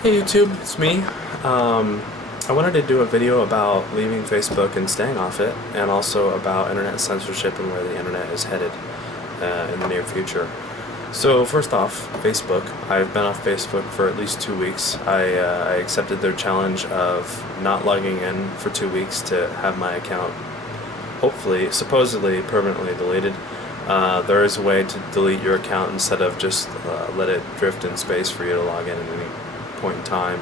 Hey YouTube, it's me. I wanted to do a video about leaving Facebook and staying off it, and also about internet censorship and where the internet is headed in the near future. So first off, Facebook. I've been off Facebook for at least 2 weeks. I accepted their challenge of not logging in for 2 weeks to have my account hopefully, supposedly, permanently deleted. There is a way to delete your account instead of just let it drift in space for you to log in at any point in time,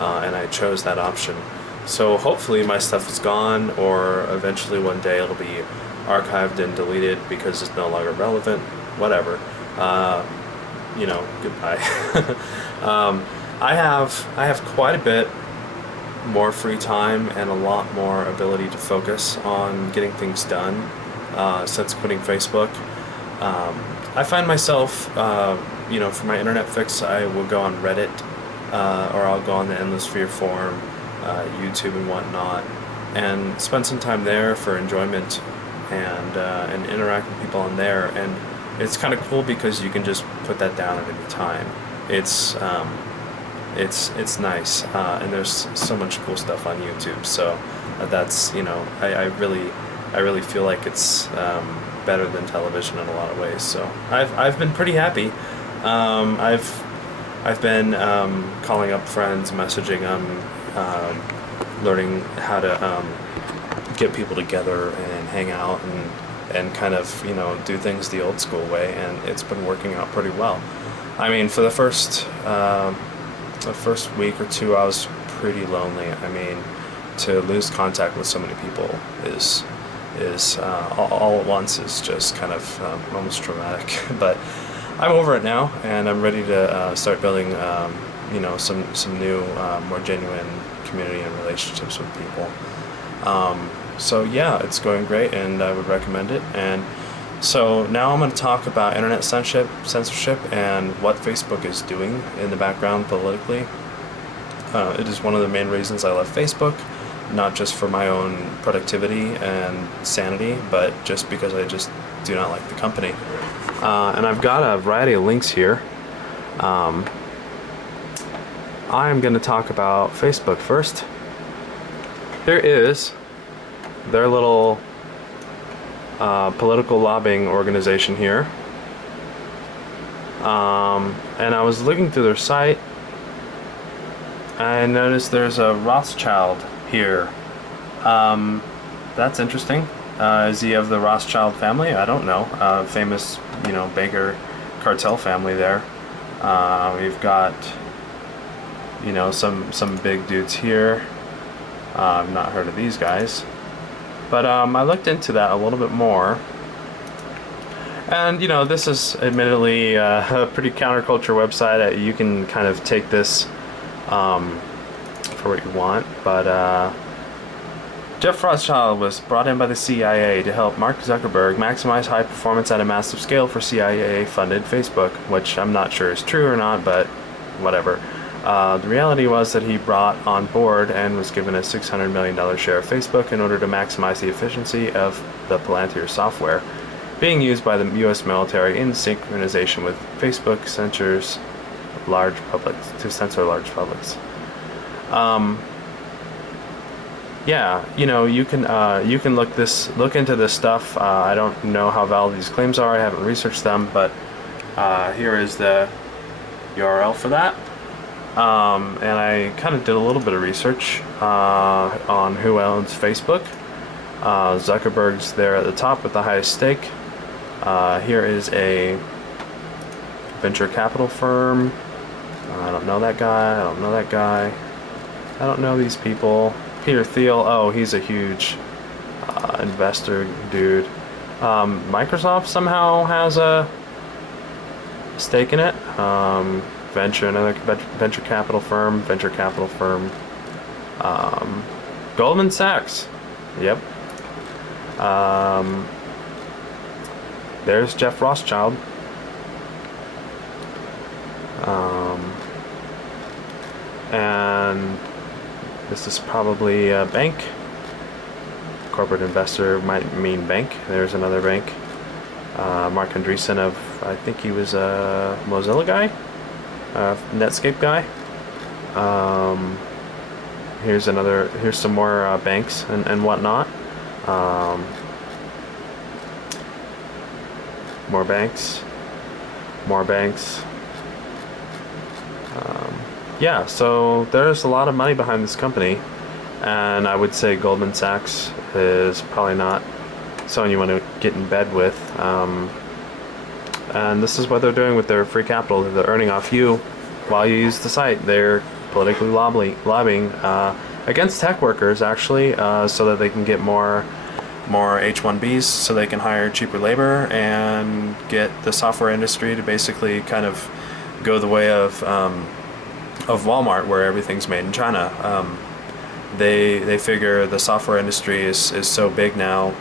and I chose that option. So hopefully my stuff is gone, or eventually one day it'll be archived and deleted because it's no longer relevant. Whatever. Goodbye. I have quite a bit more free time and a lot more ability to focus on getting things done since quitting Facebook. I find myself, for my internet fix, I will go on Reddit, or I'll go on the Endless Sphere forum, YouTube and whatnot, and spend some time there for enjoyment and interact with people on there. And it's kind of cool because you can just put that down at any time. It's nice, and there's so much cool stuff on YouTube. So that's I really feel like it's better than television in a lot of ways. So I've been pretty happy. I've been calling up friends, messaging them, learning how to get people together and hang out and kind of do things the old school way, and it's been working out pretty well. I mean, for the first week or two, I was pretty lonely. I mean, to lose contact with so many people is all at once is just kind of almost traumatic. But I'm over it now, and I'm ready to start building some new, more genuine community and relationships with people. So yeah, it's going great, and I would recommend it. And so now I'm going to talk about internet censorship and what Facebook is doing in the background politically. It is one of the main reasons I left Facebook, not just for my own productivity and sanity, but just because I just do not like the company. And I've got a variety of links here. I am going to talk about Facebook first. There is their little political lobbying organization here. And I was looking through their site, and I noticed there's a Rothschild here. That's interesting. Is he of the Rothschild family? I don't know. Famous, Baker cartel family there. We've got, some big dudes here. I've not heard of these guys. But I looked into that a little bit more. And, this is admittedly a pretty counterculture website. You can kind of take this for what you want. But Jeff Rothschild was brought in by the CIA to help Mark Zuckerberg maximize high performance at a massive scale for CIA-funded Facebook, which I'm not sure is true or not, but whatever. The reality was that he brought on board and was given a $600 million share of Facebook in order to maximize the efficiency of the Palantir software being used by the U.S. military in synchronization with Facebook to censor large publics. Yeah, you can look into this stuff. I don't know how valid these claims are. I haven't researched them, but here is the URL for that. And I kind of did a little bit of research on who owns Facebook. Zuckerberg's there at the top with the highest stake. Here is a venture capital firm. I don't know that guy. I don't know that guy. I don't know these people. Peter Thiel. Oh, he's a huge investor dude. Microsoft somehow has a stake in it. Another venture capital firm. Goldman Sachs. Yep. There's Jeff Rothschild. And this is probably a bank. Corporate investor might mean bank. There's another bank. Mark Andreessen I think he was a Mozilla guy, Netscape guy. Here's another. Here's some more banks and whatnot. More banks. More banks. Yeah, so there's a lot of money behind this company, and I would say Goldman Sachs is probably not someone you want to get in bed with. And this is what they're doing with their free capital. They're earning off you while you use the site. They're politically lobbying against tech workers, actually, so that they can get more H-1Bs, so they can hire cheaper labor and get the software industry to basically kind of go the way of Walmart, where everything's made in China. They figure the software industry is so big now,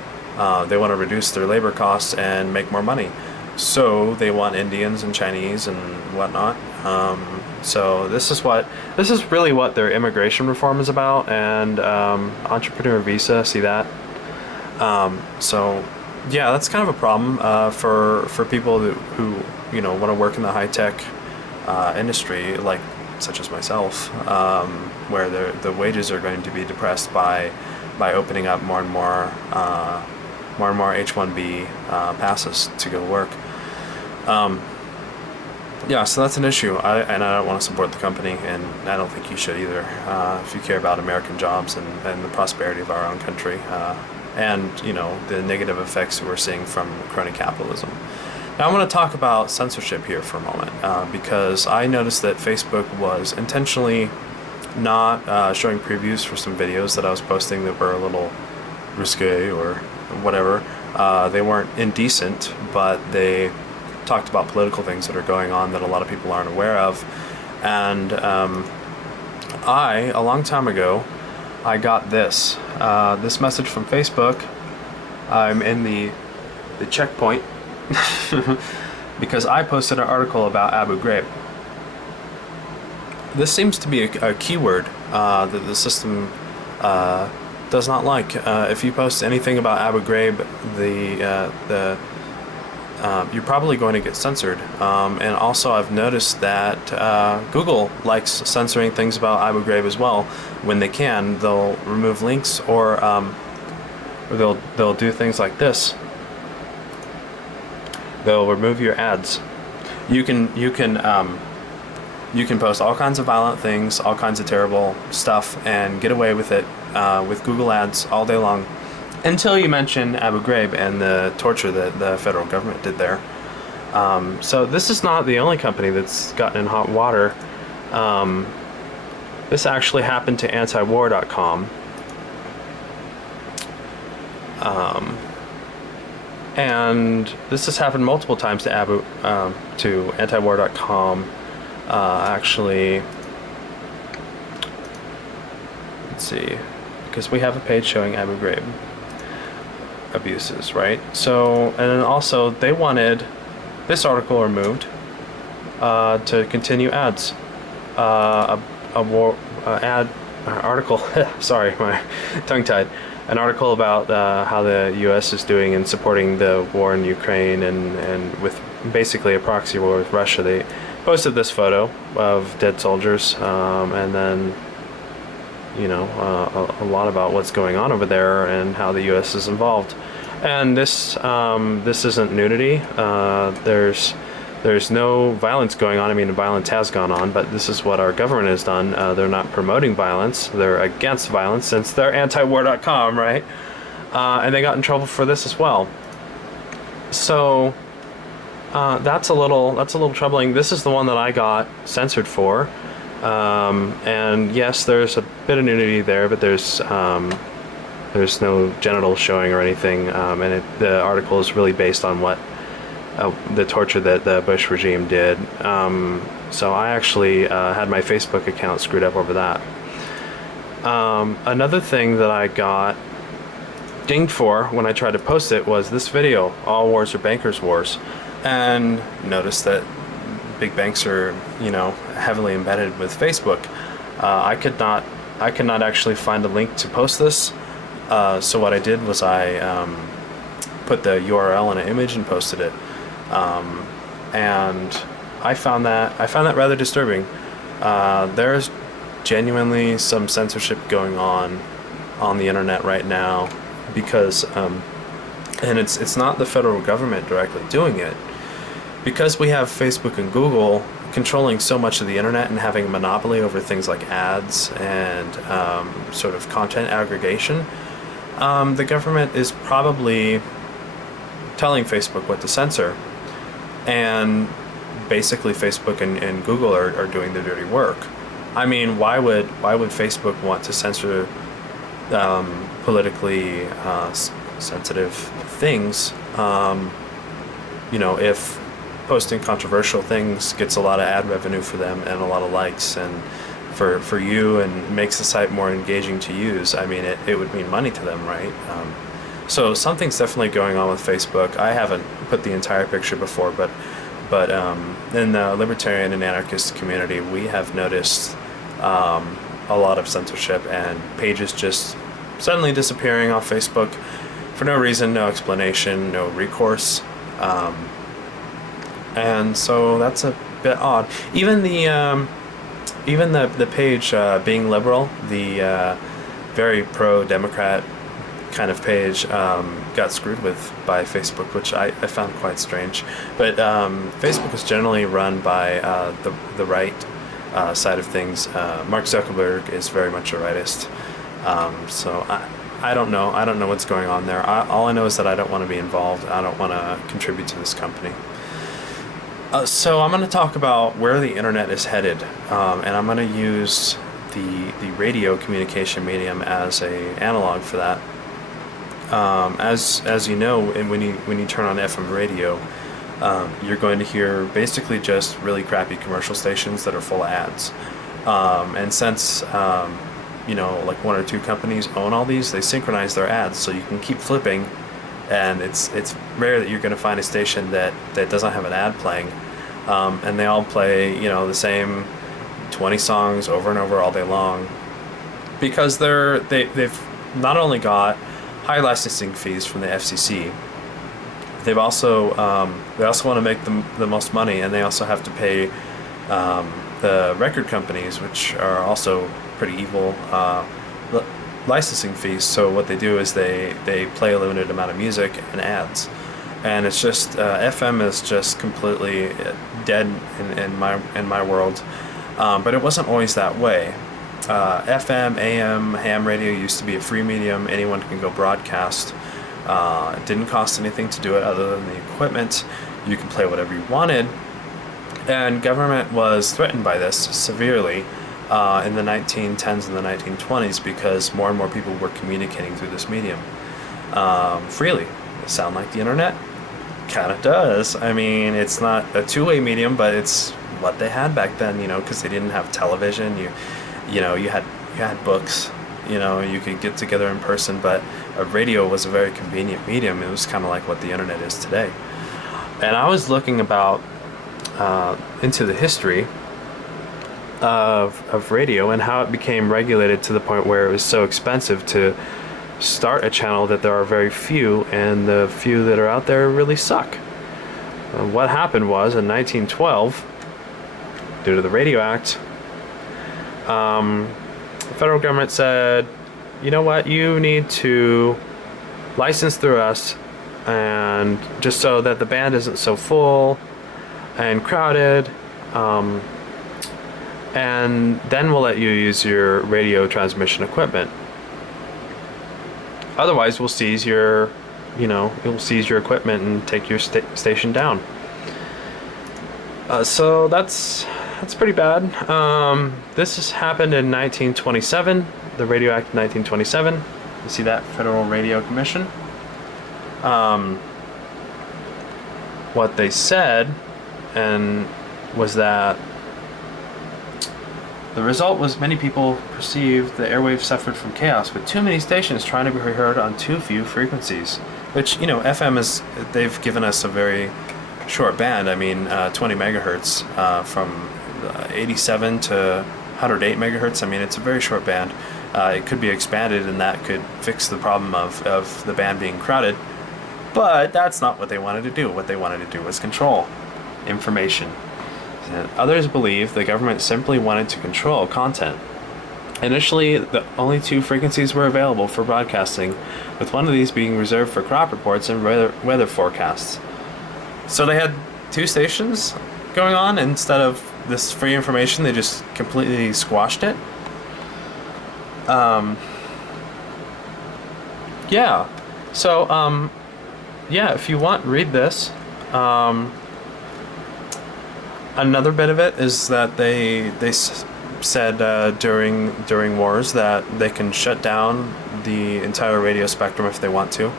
they want to reduce their labor costs and make more money. So they want Indians and Chinese and whatnot. So this is really what their immigration reform is about, and entrepreneur visa. See that? So yeah, that's kind of a problem for people who want to work in the high tech industry, like such as myself, where the wages are going to be depressed by opening up more and more H-1B passes to go work. Yeah, so that's an issue, and I don't want to support the company, and I don't think you should either, if you care about American jobs and the prosperity of our own country, and the negative effects we're seeing from crony capitalism. Now I want to talk about censorship here for a moment, because I noticed that Facebook was intentionally not showing previews for some videos that I was posting that were a little risque or whatever. They weren't indecent, but they talked about political things that are going on that a lot of people aren't aware of. And a long time ago, I got this message from Facebook. I'm in the checkpoint because I posted an article about Abu Ghraib. This seems to be a keyword that the system does not like. If you post anything about Abu Ghraib, you're probably going to get censored. And also, I've noticed that Google likes censoring things about Abu Ghraib as well. When they can, they'll remove links, or they'll do things like this. They'll remove your ads. You can post all kinds of violent things, all kinds of terrible stuff, and get away with it with Google ads all day long, until you mention Abu Ghraib and the torture that the federal government did there. So this is not the only company that's gotten in hot water. This actually happened to antiwar.com. And this has happened multiple times to antiwar.com. Actually, let's see, because we have a page showing Abu Ghraib abuses, right? So, and then also they wanted this article removed to continue ads. Article, sorry, my tongue-tied. An article about how the U.S. is doing in supporting the war in Ukraine, and with basically a proxy war with Russia. They posted this photo of dead soldiers, and then a lot about what's going on over there and how the U.S. is involved. And this isn't nudity. There's no violence going on. I mean, violence has gone on, but this is what our government has done. They're not promoting violence. They're against violence, since they're antiwar.com, right? And they got in trouble for this as well. So that's a little troubling. This is the one that I got censored for. And yes, there's a bit of nudity there, but there's no genitals showing or anything. And the article is really based on what the torture that the Bush regime did. So I actually had my Facebook account screwed up over that. Another thing that I got dinged for when I tried to post it was this video, All Wars Are Bankers' Wars. And notice that big banks are, heavily embedded with Facebook. I could not actually find a link to post this. So what I did was I put the URL in an image and posted it. And I found that rather disturbing. There's genuinely some censorship going on the internet right now, because and it's not the federal government directly doing it, because we have Facebook and Google controlling so much of the internet and having a monopoly over things like ads and sort of content aggregation. The government is probably telling Facebook what to censor, and basically Facebook and Google are doing the dirty work. I mean, why would Facebook want to censor politically sensitive things? If posting controversial things gets a lot of ad revenue for them and a lot of likes and for you, and makes the site more engaging to use, I mean, it would mean money to them, right? So something's definitely going on with Facebook. I haven't put the entire picture before, but in the libertarian and anarchist community, we have noticed a lot of censorship and pages just suddenly disappearing off Facebook for no reason, no explanation, no recourse. And so that's a bit odd. Even the page Being Liberal, the very pro-Democrat kind of page, got screwed with by Facebook, which I found quite strange. But Facebook is generally run by the right side of things. Mark Zuckerberg is very much a rightist. So I don't know. I don't know what's going on there. All I know is that I don't want to be involved. I don't want to contribute to this company. So I'm going to talk about where the internet is headed, and I'm going to use the radio communication medium as a analog for that. As you know, and when you turn on FM radio, you're going to hear basically just really crappy commercial stations that are full of ads. And since like one or two companies own all these, they synchronize their ads so you can keep flipping, and it's rare that you're going to find a station that doesn't have an ad playing. And they all play the same 20 songs over and over all day long, because they've not only got high licensing fees from the FCC, they've also want to make the most money, and they also have to pay the record companies, which are also pretty evil, licensing fees. So what they do is they play a limited amount of music and ads, and it's just FM is just completely dead in my world. But it wasn't always that way. FM, AM, ham radio used to be a free medium. Anyone can go broadcast. It didn't cost anything to do it other than the equipment. You can play whatever you wanted. And government was threatened by this severely in the 1910s and the 1920s, because more and more people were communicating through this medium freely. It sound like the internet? Kind of does. I mean, it's not a two-way medium, but it's what they had back then, because they didn't have television. You had books, you could get together in person, but a radio was a very convenient medium. It was kind of like what the internet is today. And I was looking about into the history of radio and how it became regulated to the point where it was so expensive to start a channel that there are very few, and the few that are out there really suck. What happened was, in 1912, due to the Radio Act, the federal government said, you know what, you need to license through us, and just so that the band isn't so full and crowded, and then we'll let you use your radio transmission equipment. Otherwise, we'll seize your, you'll seize your equipment and take your station down. So that's pretty bad. This has happened in 1927, the Radio Act of 1927. You see that, Federal Radio Commission. What they said was that the result was many people perceived the airwaves suffered from chaos, with too many stations trying to be heard on too few frequencies. Which, FM they've given us a very short band. I mean, 20 megahertz from 87 to 108 megahertz. I mean, it's a very short band. It could be expanded, and that could fix the problem of the band being crowded. But that's not what they wanted to do. What they wanted to do was control information. And others believe the government simply wanted to control content. Initially, the only 2 frequencies were available for broadcasting, with one of these being reserved for crop reports and weather forecasts. So they had 2 stations going on instead of this free information. They just completely squashed it. Yeah. So, yeah, if you want, read this. Another bit of it is that they said during wars that they can shut down the entire radio spectrum if they want to,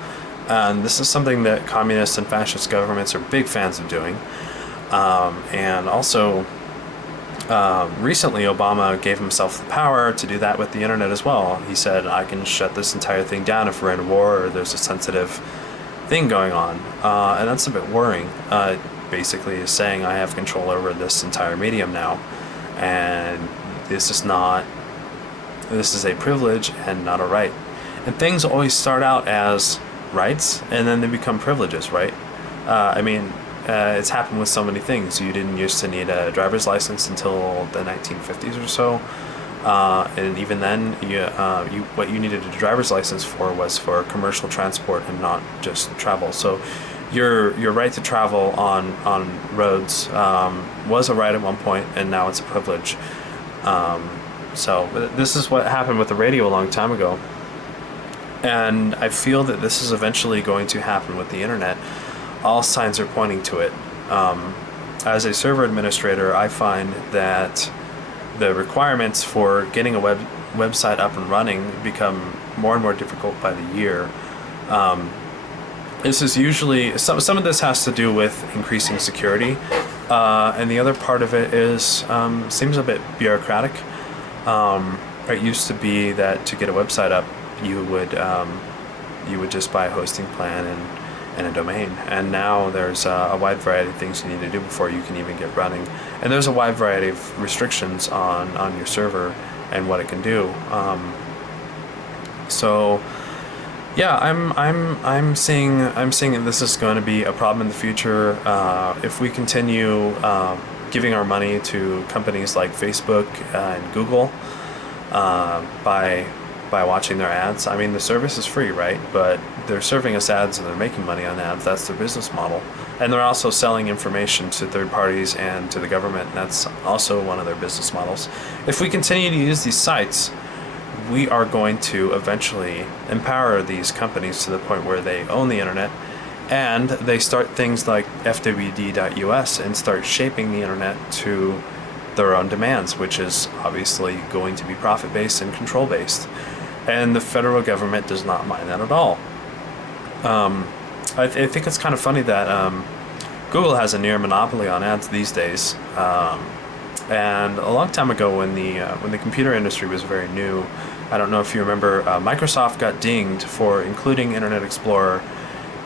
and this is something that communist and fascist governments are big fans of doing. And also, recently Obama gave himself the power to do that with the internet as well. He said, I can shut this entire thing down if we're in a war or there's a sensitive thing going on, and that's a bit worrying. Basically is saying I have control over this entire medium now, and this is a privilege and not a right. And things always start out as rights and then they become privileges, right? It's happened with so many things. You didn't used to need a driver's license until the 1950s or so, and even then, what you needed a driver's license for was for commercial transport and not just travel. So your right to travel on roads was a right at one point, and now it's a privilege. So this is what happened with the radio a long time ago, and I feel that this is eventually going to happen with the internet. All signs are pointing to it. As a server administrator, I find that the requirements for getting a website up and running become more and more difficult by the year. This is usually, some of this has to do with increasing security, and the other part of it is seems a bit bureaucratic. It used to be that to get a website up, you would just buy a hosting plan and a domain, and now there's a wide variety of things you need to do before you can even get running, and there's a wide variety of restrictions on your server and what it can do. So yeah, I'm seeing that this is going to be a problem in the future if we continue giving our money to companies like Facebook and Google by watching their ads. I mean, the service is free, right? But they're serving us ads and they're making money on ads. That's their business model. And they're also selling information to third parties and to the government. And that's also one of their business models. If we continue to use these sites, we are going to eventually empower these companies to the point where they own the internet, and they start things like fwd.us and start shaping the internet to their own demands, which is obviously going to be profit-based and control-based. And the federal government does not mind that at all. I think it's kind of funny that Google has a near monopoly on ads these days. And a long time ago, when the computer industry was very new, I don't know if you remember, Microsoft got dinged for including Internet Explorer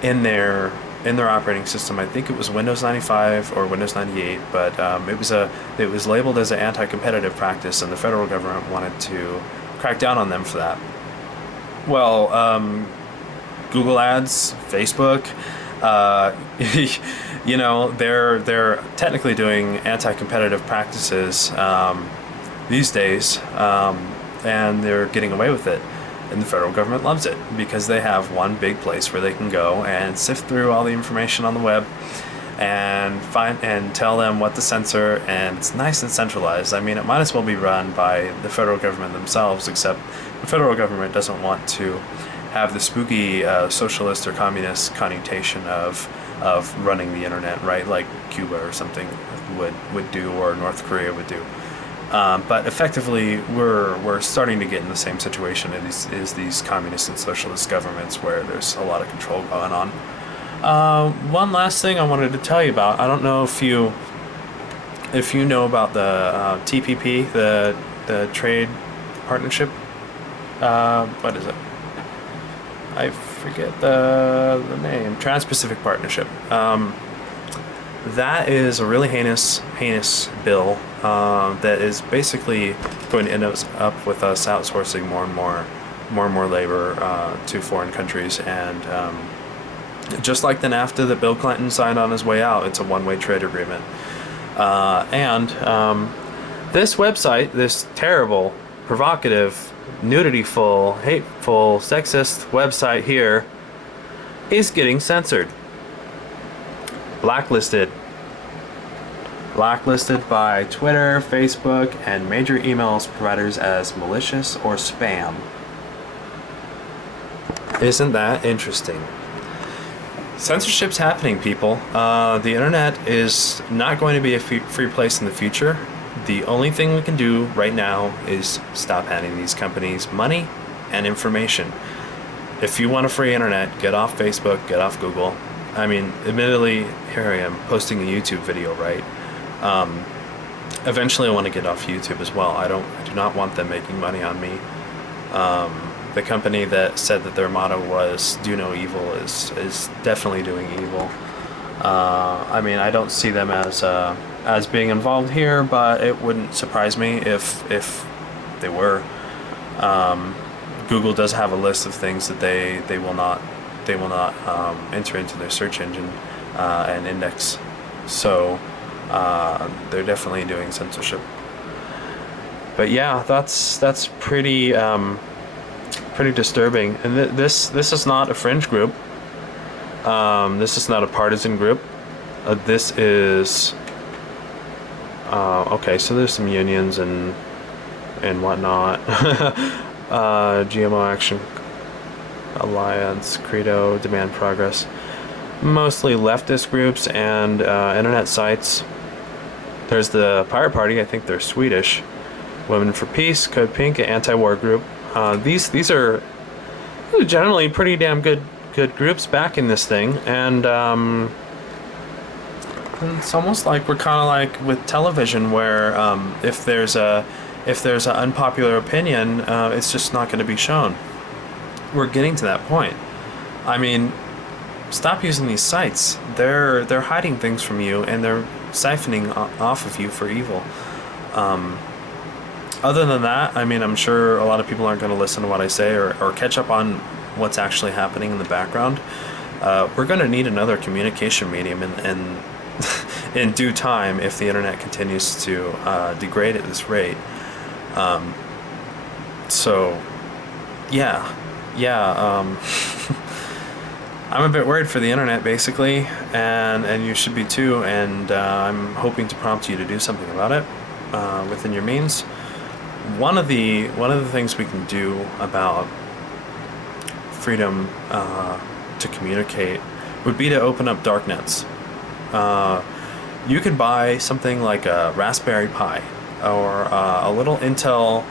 in their operating system. I think it was Windows 95 or Windows 98, but it was labeled as an anti-competitive practice, and the federal government wanted to crack down on them for that. Well, Google Ads, Facebook, you know, they're technically doing anti-competitive practices these days, and they're getting away with it. And the federal government loves it because they have one big place where they can go and sift through all the information on the web and find and tell them what to censor, and it's nice and centralized. I mean, it might as well be run by the federal government themselves, except the federal government doesn't want to have the spooky socialist or communist connotation of running the internet, right? Like Cuba or something would do, or North Korea would do. But effectively, we're starting to get in the same situation as these communist and socialist governments, where there's a lot of control going on. One last thing I wanted to tell you about. I don't know if you know about the TPP, the trade partnership. What is it? I forget the name. Trans-Pacific Partnership. That is a really heinous bill that is basically going to end up with us outsourcing more and more labor to foreign countries, and just like the NAFTA that Bill Clinton signed on his way out, it's a one-way trade agreement. And this website, this terrible provocative, nudity-full, hateful, sexist website here is getting censored. Blacklisted. Blacklisted by Twitter, Facebook, and major emails providers as malicious or spam. Isn't that interesting? Censorship's happening, people. The internet is not going to be a free place in the future. The only thing we can do right now is stop handing these companies money and information. If you want a free internet, get off Facebook, get off Google. I mean, admittedly, here I am posting a YouTube video, right? Eventually I want to get off YouTube as well. I do not want them making money on me. The company that said that their motto was "do no evil" is definitely doing evil. I mean, I don't see them as being involved here, but it wouldn't surprise me if they were. Google does have a list of things that they will not enter into their search engine and index. So they're definitely doing censorship. But yeah, that's pretty disturbing. And this is not a fringe group. This is not a partisan group. This is okay. So there's some unions and whatnot. GMO Action Alliance, Credo, Demand Progress. Mostly leftist groups and internet sites. There's the Pirate Party. I think they're Swedish. Women for Peace, Code Pink, an anti-war group. These are generally pretty damn good groups backing this thing, and it's almost like we're kind of like with television, where if there's an unpopular opinion, it's just not going to be shown. We're getting to that point. I mean, stop using these sites. They're hiding things from you, and they're siphoning off of you for evil. Other than that, I mean, I'm sure a lot of people aren't going to listen to what I say or catch up on what's actually happening in the background. We're going to need another communication medium in due time if the internet continues to degrade at this rate. So, yeah. I'm a bit worried for the internet, basically, and you should be too, and I'm hoping to prompt you to do something about it within your means. One of the things we can do about freedom to communicate would be to open up darknets. You could buy something like a Raspberry Pi or a little Intel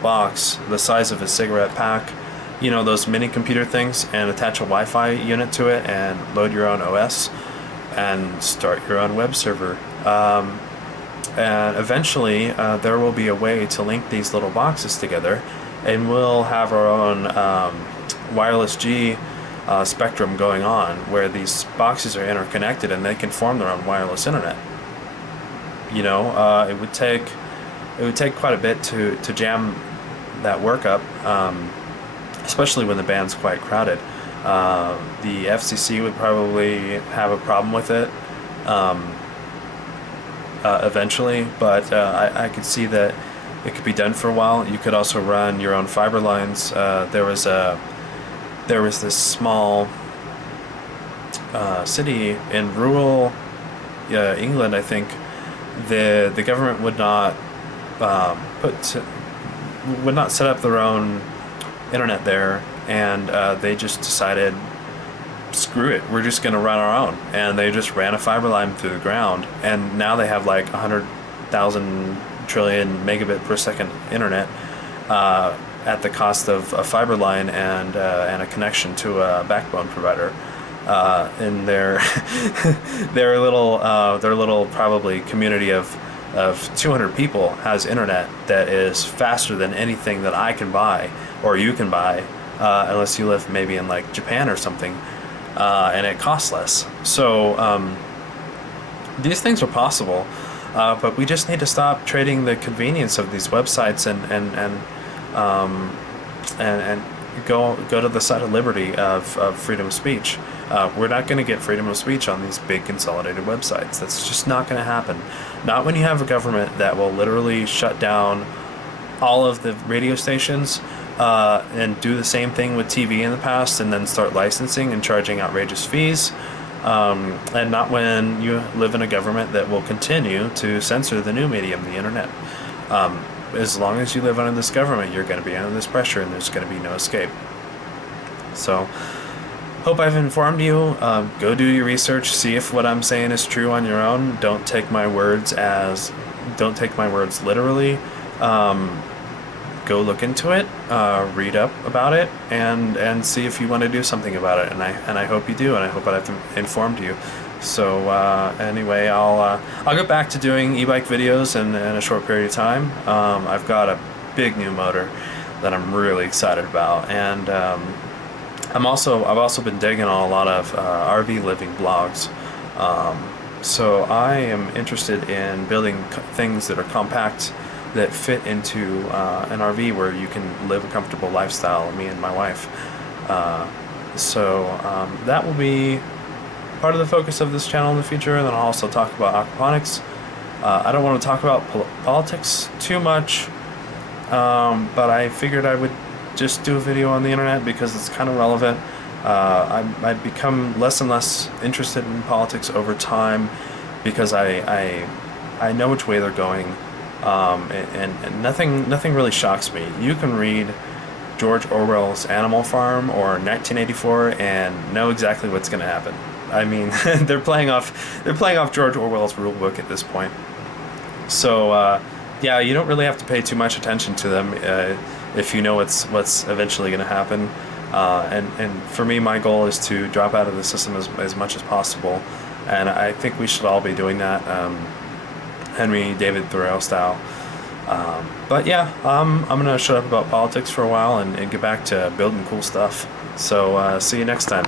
box the size of a cigarette pack, you know, those mini computer things, and attach a Wi-Fi unit to it and load your own OS and start your own web server. And eventually there will be a way to link these little boxes together, and we'll have our own wireless G spectrum going on, where these boxes are interconnected and they can form their own wireless internet. You know, it would take quite a bit to jam that work up, especially when the band's quite crowded. The FCC would probably have a problem with it eventually, but I could see that it could be done for a while. You could also run your own fiber lines. There was this small city in rural England, I think. The government would not set up their own internet there, and they just decided, screw it, we're just going to run our own, and they just ran a fiber line through the ground, and now they have like 100,000 trillion megabit per second internet at the cost of a fiber line and a connection to a backbone provider. In their little probably community of 200 people has internet that is faster than anything that I can buy or you can buy, unless you live maybe in like Japan or something, and it costs less. So these things are possible, but we just need to stop trading the convenience of these websites and go to the side of liberty of freedom of speech. We're not going to get freedom of speech on these big consolidated websites. That's just not going to happen. Not when you have a government that will literally shut down all of the radio stations and do the same thing with TV in the past, and then start licensing and charging outrageous fees. And not when you live in a government that will continue to censor the new medium, the internet. As long as you live under this government, you're going to be under this pressure, and there's going to be no escape. So, hope I've informed you. Go do your research, see if what I'm saying is true on your own. Don't take my words literally. Go look into it, read up about it, and see if you want to do something about it. And I hope you do, and I hope I've informed you. So anyway, I'll get back to doing e-bike videos in a short period of time. I've got a big new motor that I'm really excited about, and I've also been digging on a lot of RV living blogs. So I am interested in building things that are compact, that fit into an RV where you can live a comfortable lifestyle, me and my wife. So that will be part of the focus of this channel in the future, and then I'll also talk about aquaponics. I don't want to talk about politics too much, but I figured I would just do a video on the internet because it's kind of relevant. I've become less and less interested in politics over time because I know which way they're going, and nothing really shocks me. You can read George Orwell's Animal Farm or 1984 and know exactly what's going to happen. I mean, they're playing off George Orwell's rule book at this point. So yeah, you don't really have to pay too much attention to them if you know what's eventually going to happen. And for me, my goal is to drop out of the system as much as possible, and I think we should all be doing that, Henry David Thoreau style. But yeah, I'm gonna shut up about politics for a while and get back to building cool stuff. So see you next time.